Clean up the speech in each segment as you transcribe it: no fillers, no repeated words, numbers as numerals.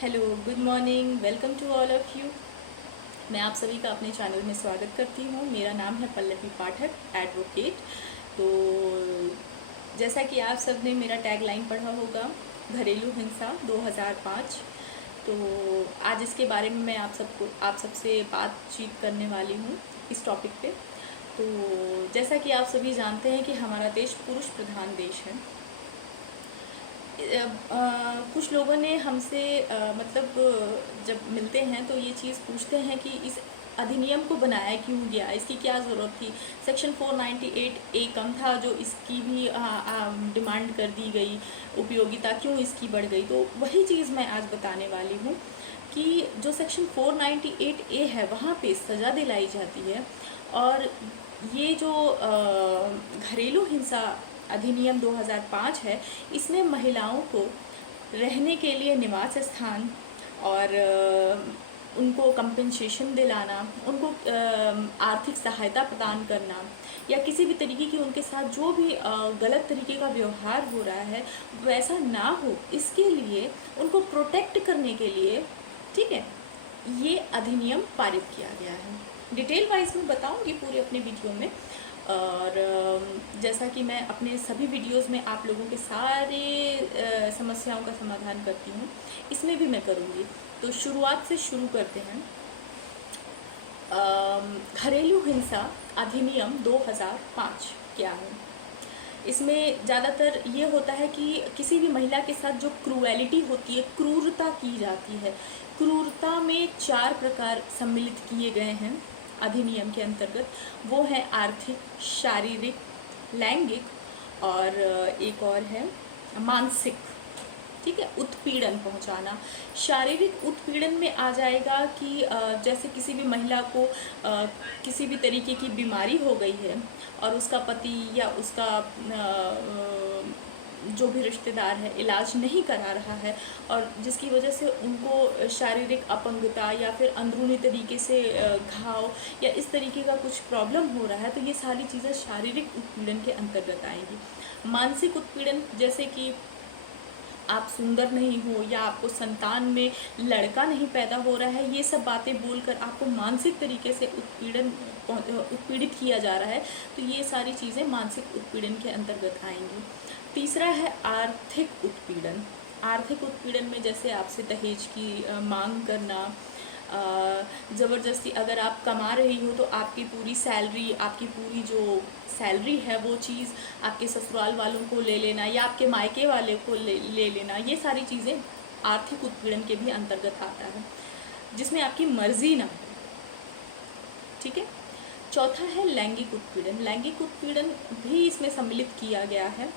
Hello, good morning, welcome to all of you. मैं आप सभी का अपने चैनल में स्वागत करती हूँ। मेरा नाम है पल्लवी पाठक, एडवोकेट। तो जैसा कि आप सब ने मेरा टैगलाइन पढ़ा होगा, घरेलू हिंसा 2005। तो आज इसके बारे में मैं आप सबसे बातचीत करने वाली हूँ इस टॉपिक पे। तो जैसा कि आप सभी जानते हैं कि हमारा देश पुरुष प्रधान देश है। कुछ लोगों ने हमसे जब मिलते हैं तो ये चीज़ पूछते हैं कि इस अधिनियम को बनाया क्यों गया, इसकी क्या ज़रूरत थी। सेक्शन 498 ए कम था, जो इसकी भी डिमांड कर दी गई, उपयोगिता क्यों इसकी बढ़ गई। तो वही चीज़ मैं आज बताने वाली हूँ कि जो सेक्शन 498 ए है वहाँ पे सज़ा दिलाई जाती है। और ये जो घरेलू हिंसा अधिनियम 2005 है, इसमें महिलाओं को रहने के लिए निवास स्थान और उनको कंपनसेशन दिलाना, उनको आर्थिक सहायता प्रदान करना, या किसी भी तरीके की उनके साथ जो भी गलत तरीके का व्यवहार हो रहा है वैसा ना हो, इसके लिए उनको प्रोटेक्ट करने के लिए, ठीक है, ये अधिनियम पारित किया गया है। डिटेल वाइज में बताऊंगी पूरे अपने वीडियो में। और जैसा कि मैं अपने सभी वीडियोस में आप लोगों के सारे समस्याओं का समाधान करती हूँ, इसमें भी मैं करूँगी। तो शुरुआत से शुरू करते हैं। घरेलू हिंसा अधिनियम 2005 क्या है। इसमें ज़्यादातर ये होता है कि किसी भी महिला के साथ जो क्रूएलिटी होती है, क्रूरता की जाती है। क्रूरता में 4 प्रकार सम्मिलित किए गए हैं अधिनियम के अंतर्गत। वो है आर्थिक, शारीरिक, लैंगिक और एक और है मानसिक, ठीक है, उत्पीड़न पहुंचाना। शारीरिक उत्पीड़न में आ जाएगा कि जैसे किसी भी महिला को किसी भी तरीके की बीमारी हो गई है और उसका पति या उसका जो भी रिश्तेदार है इलाज नहीं करा रहा है, और जिसकी वजह से उनको शारीरिक अपंगता या फिर अंदरूनी तरीके से घाव या इस तरीके का कुछ प्रॉब्लम हो रहा है, तो ये सारी चीज़ें शारीरिक उत्पीड़न के अंतर्गत आएंगी। मानसिक उत्पीड़न, जैसे कि आप सुंदर नहीं हो या आपको संतान में लड़का नहीं पैदा हो रहा है, ये सब बातें बोलकर आपको मानसिक तरीके से उत्पीड़ित किया जा रहा है, तो ये सारी चीज़ें मानसिक उत्पीड़न के अंतर्गत आएंगी। तीसरा है आर्थिक उत्पीड़न। आर्थिक उत्पीड़न में जैसे आपसे दहेज की मांग करना, ज़बरदस्ती, अगर आप कमा रही हो तो आपकी पूरी सैलरी, आपकी पूरी जो सैलरी है वो चीज़ आपके ससुराल वालों को ले लेना या आपके मायके वाले को ले लेना, ये सारी चीज़ें आर्थिक उत्पीड़न के भी अंतर्गत आता है, जिसमें आपकी मर्जी ना हो, ठीक है। चौथा है लैंगिक उत्पीड़न। लैंगिक उत्पीड़न भी इसमें सम्मिलित किया गया है।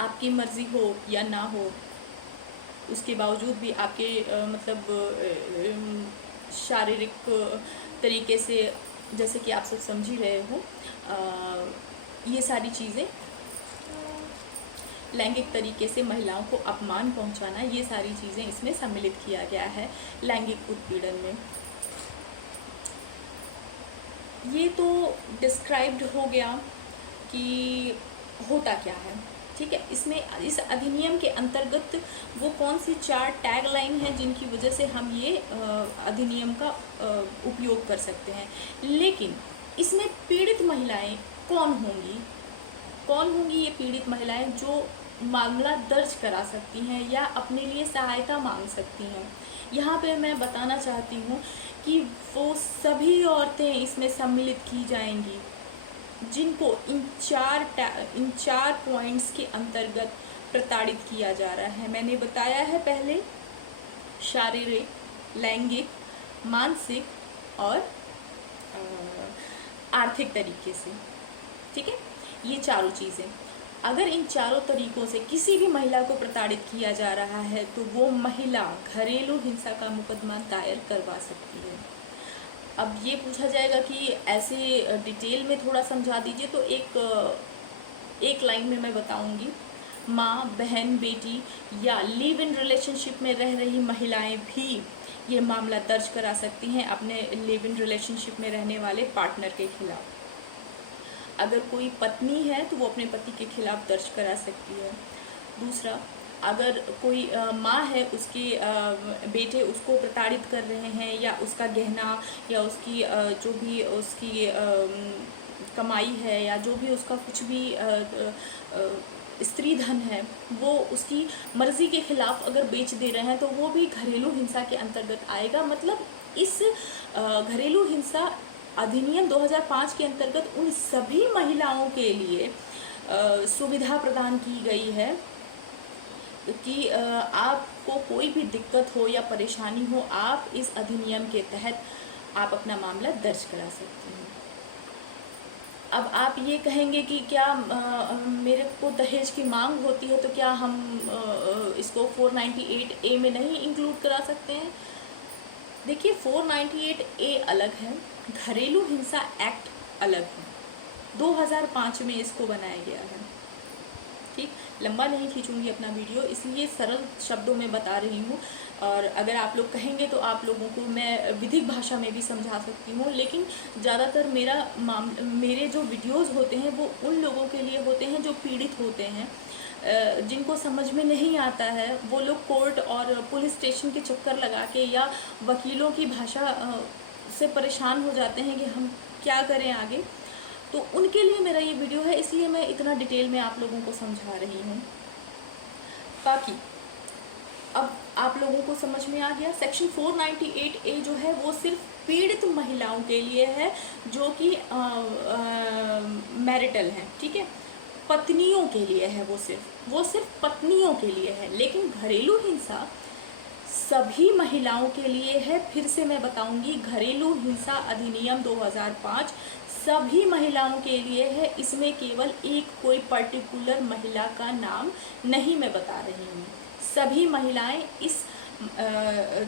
आपकी मर्जी हो या ना हो, उसके बावजूद भी आपके शारीरिक तरीके से, जैसे कि आप सब समझ ही रहे हो, ये सारी चीज़ें, लैंगिक तरीके से महिलाओं को अपमान पहुंचाना, ये सारी चीज़ें इसमें सम्मिलित किया गया है लैंगिक उत्पीड़न में। ये तो डिस्क्राइब्ड हो गया कि होता क्या है, ठीक है। इसमें इस अधिनियम के अंतर्गत वो कौन सी 4 टैग लाइन है जिनकी वजह से हम ये अधिनियम का उपयोग कर सकते हैं। लेकिन इसमें पीड़ित महिलाएं कौन होंगी? कौन होंगी ये पीड़ित महिलाएं जो मामला दर्ज करा सकती हैं या अपने लिए सहायता मांग सकती हैं? यहाँ पे मैं बताना चाहती हूँ कि वो सभी औरतें इसमें सम्मिलित की जाएंगी जिनको इन चार पॉइंट्स के अंतर्गत प्रताड़ित किया जा रहा है। मैंने बताया है पहले, शारीरिक, लैंगिक, मानसिक और आर्थिक तरीके से, ठीक है, ये चारों चीज़ें। अगर इन चारों तरीकों से किसी भी महिला को प्रताड़ित किया जा रहा है तो वो महिला घरेलू हिंसा का मुकदमा दायर करवा सकती है। अब ये पूछा जाएगा कि ऐसे डिटेल में थोड़ा समझा दीजिए, तो एक लाइन में मैं बताऊंगी। माँ, बहन, बेटी या लिव इन रिलेशनशिप में रह रही महिलाएं भी ये मामला दर्ज करा सकती हैं अपने लिव इन रिलेशनशिप में रहने वाले पार्टनर के खिलाफ। अगर कोई पत्नी है तो वो अपने पति के खिलाफ दर्ज करा सकती है। दूसरा, अगर कोई माँ है, उसके बेटे उसको प्रताड़ित कर रहे हैं, या उसका गहना या उसकी जो भी उसकी कमाई है, या जो भी उसका कुछ भी स्त्री धन है, वो उसकी मर्ज़ी के ख़िलाफ़ अगर बेच दे रहे हैं, तो वो भी घरेलू हिंसा के अंतर्गत आएगा। मतलब इस घरेलू हिंसा अधिनियम 2005 के अंतर्गत उन सभी महिलाओं के लिए सुविधा प्रदान की गई है कि आपको कोई भी दिक्कत हो या परेशानी हो, आप इस अधिनियम के तहत आप अपना मामला दर्ज करा सकते हैं। अब आप ये कहेंगे कि क्या मेरे को दहेज की मांग होती है, तो क्या हम इसको 498A में नहीं इंक्लूड करा सकते हैं? देखिए, 498A अलग है, घरेलू हिंसा एक्ट अलग है। 2005 में इसको बनाया गया है। ठीक, लंबा नहीं खींचूंगी अपना वीडियो, इसलिए सरल शब्दों में बता रही हूँ। और अगर आप लोग कहेंगे तो आप लोगों को मैं विधिक भाषा में भी समझा सकती हूँ, लेकिन ज़्यादातर मेरे जो वीडियोस होते हैं वो उन लोगों के लिए होते हैं जो पीड़ित होते हैं, जिनको समझ में नहीं आता है। वो लोग कोर्ट और पुलिस स्टेशन के चक्कर लगा के या वकीलों की भाषा से परेशान हो जाते हैं कि हम क्या करें आगे। तो उनके लिए मेरा ये वीडियो है, इसलिए मैं इतना डिटेल में आप लोगों को समझा रही हूँ। बाकी अब आप लोगों को समझ में आ गया। सेक्शन 498A जो है वो सिर्फ पीड़ित महिलाओं के लिए है, जो कि मैरिटल हैं, ठीक है, पत्नियों के लिए है। वो सिर्फ पत्नियों के लिए है। लेकिन घरेलू हिंसा सभी महिलाओं के लिए है। फिर से मैं बताऊंगी, घरेलू हिंसा अधिनियम 2005 सभी महिलाओं के लिए है। इसमें केवल एक कोई पर्टिकुलर महिला का नाम नहीं मैं बता रही हूँ। सभी महिलाएं इस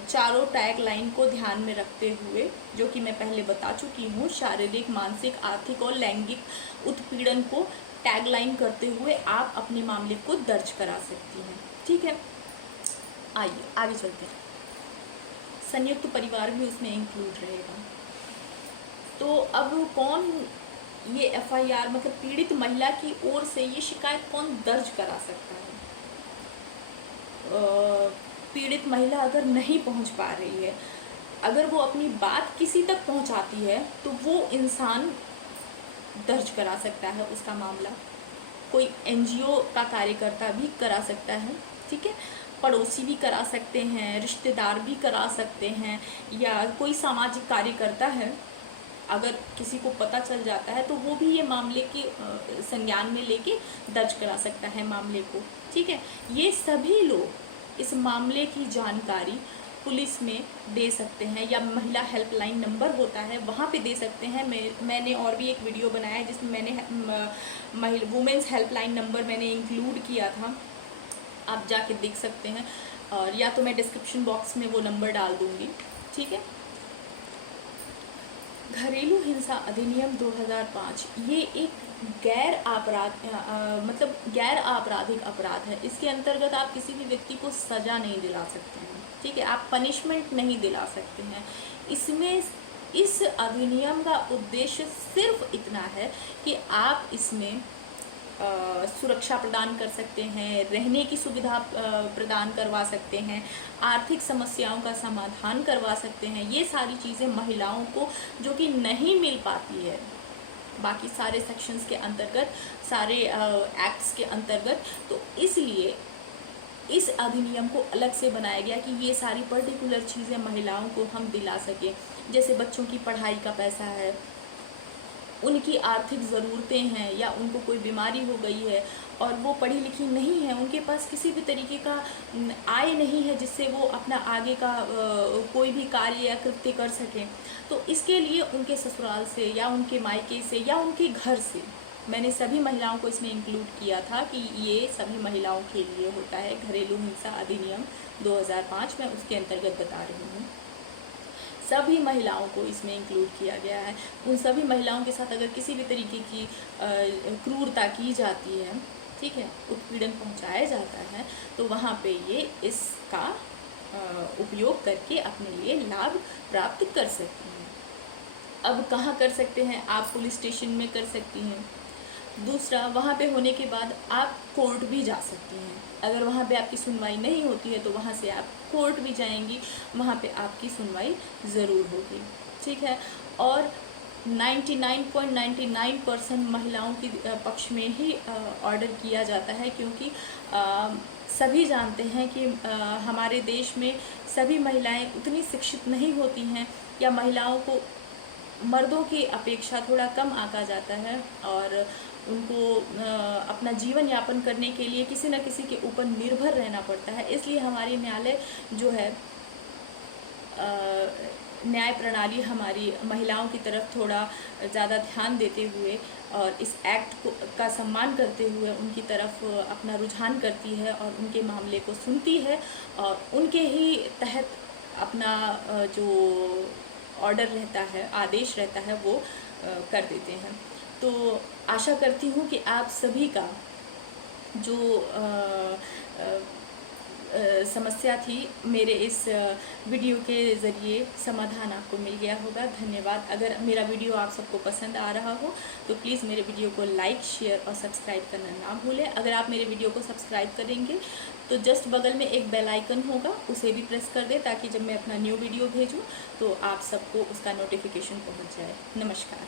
चारों टैग लाइन को ध्यान में रखते हुए, जो कि मैं पहले बता चुकी हूँ, शारीरिक, मानसिक, आर्थिक और लैंगिक उत्पीड़न को टैग लाइन करते हुए आप अपने मामले को दर्ज करा सकती हैं। ठीक है, आइए आगे चलते हैं। संयुक्त परिवार भी उसमें इंक्लूड रहेगा। तो अब कौन ये FIR, मतलब पीड़ित महिला की ओर से ये शिकायत कौन दर्ज करा सकता है? पीड़ित महिला अगर नहीं पहुंच पा रही है, अगर वो अपनी बात किसी तक पहुंचाती है, तो वो इंसान दर्ज करा सकता है उसका मामला। कोई NGO का कार्यकर्ता भी करा सकता है, ठीक है, पड़ोसी भी करा सकते हैं, रिश्तेदार भी करा सकते हैं, या कोई सामाजिक कार्यकर्ता है, अगर किसी को पता चल जाता है तो वो भी ये मामले के संज्ञान में लेके दर्ज करा सकता है मामले को। ठीक है, ये सभी लोग इस मामले की जानकारी पुलिस में दे सकते हैं, या महिला हेल्पलाइन नंबर होता है वहाँ पे दे सकते हैं। मैंने और भी एक वीडियो बनाया है जिसमें मैंने वुमेंस हेल्पलाइन नंबर मैंने इंक्लूड किया था, आप जाके देख सकते हैं, और या तो मैं डिस्क्रिप्शन बॉक्स में वो नंबर डाल दूँगी। ठीक है, घरेलू हिंसा अधिनियम 2005 ये एक गैर आपराधिक अपराध है। इसके अंतर्गत आप किसी भी व्यक्ति को सज़ा नहीं दिला सकते हैं, ठीक है, आप पनिशमेंट नहीं दिला सकते हैं। इसमें इस अधिनियम का उद्देश्य सिर्फ इतना है कि आप इसमें सुरक्षा प्रदान कर सकते हैं, रहने की सुविधा प्रदान करवा सकते हैं, आर्थिक समस्याओं का समाधान करवा सकते हैं। ये सारी चीज़ें महिलाओं को जो कि नहीं मिल पाती है बाकी सारे सेक्शंस के अंतर्गत, सारे एक्ट्स के अंतर्गत। तो इसलिए इस अधिनियम को अलग से बनाया गया कि ये सारी पर्टिकुलर चीज़ें महिलाओं को हम दिला सकें। जैसे बच्चों की पढ़ाई का पैसा है, उनकी आर्थिक ज़रूरतें हैं, या उनको कोई बीमारी हो गई है और वो पढ़ी लिखी नहीं है, उनके पास किसी भी तरीके का आय नहीं है जिससे वो अपना आगे का कोई भी कार्य या कृत्य कर सकें, तो इसके लिए उनके ससुराल से या उनके मायके से या उनके घर से, मैंने सभी महिलाओं को इसमें इंक्लूड किया था कि ये सभी महिलाओं के लिए होता है। घरेलू हिंसा अधिनियम 2005 में उसके अंतर्गत बता रही हूँ, सभी महिलाओं को इसमें इंक्लूड किया गया है। उन सभी महिलाओं के साथ अगर किसी भी तरीके की क्रूरता की जाती है, ठीक है, उत्पीड़न पहुंचाया जाता है, तो वहाँ पे ये इसका उपयोग करके अपने लिए लाभ प्राप्त कर सकती हैं। अब कहाँ कर सकते हैं? आप पुलिस स्टेशन में कर सकती हैं, दूसरा, वहाँ पे होने के बाद आप कोर्ट भी जा सकती हैं। अगर वहाँ पे आपकी सुनवाई नहीं होती है तो वहाँ से आप कोर्ट भी जाएंगी, वहाँ पे आपकी सुनवाई ज़रूर होगी। ठीक है। और 99.99% महिलाओं की पक्ष में ही ऑर्डर किया जाता है, क्योंकि सभी जानते हैं कि हमारे देश में सभी महिलाएं उतनी शिक्षित नहीं होती हैं, या महिलाओं को मर्दों की अपेक्षा थोड़ा कम आंका जाता है, और उनको अपना जीवन यापन करने के लिए किसी न किसी के ऊपर निर्भर रहना पड़ता है। इसलिए हमारी न्यायालय जो है, न्याय प्रणाली हमारी महिलाओं की तरफ थोड़ा ज़्यादा ध्यान देते हुए और इस एक्ट को का सम्मान करते हुए उनकी तरफ अपना रुझान करती है और उनके मामले को सुनती है, और उनके ही तहत अपना जो ऑर्डर रहता है, आदेश रहता है, वो कर देते हैं। तो आशा करती हूँ कि आप सभी का जो समस्या थी, मेरे इस वीडियो के ज़रिए समाधान आपको मिल गया होगा। धन्यवाद। अगर मेरा वीडियो आप सबको पसंद आ रहा हो तो प्लीज़ मेरे वीडियो को लाइक, शेयर और सब्सक्राइब करना ना भूलें। अगर आप मेरे वीडियो को सब्सक्राइब करेंगे तो जस्ट बगल में एक बेल आइकन होगा, उसे भी प्रेस कर दें, ताकि जब मैं अपना न्यू वीडियो भेजूँ तो आप सबको उसका नोटिफिकेशन पहुँच जाए। नमस्कार।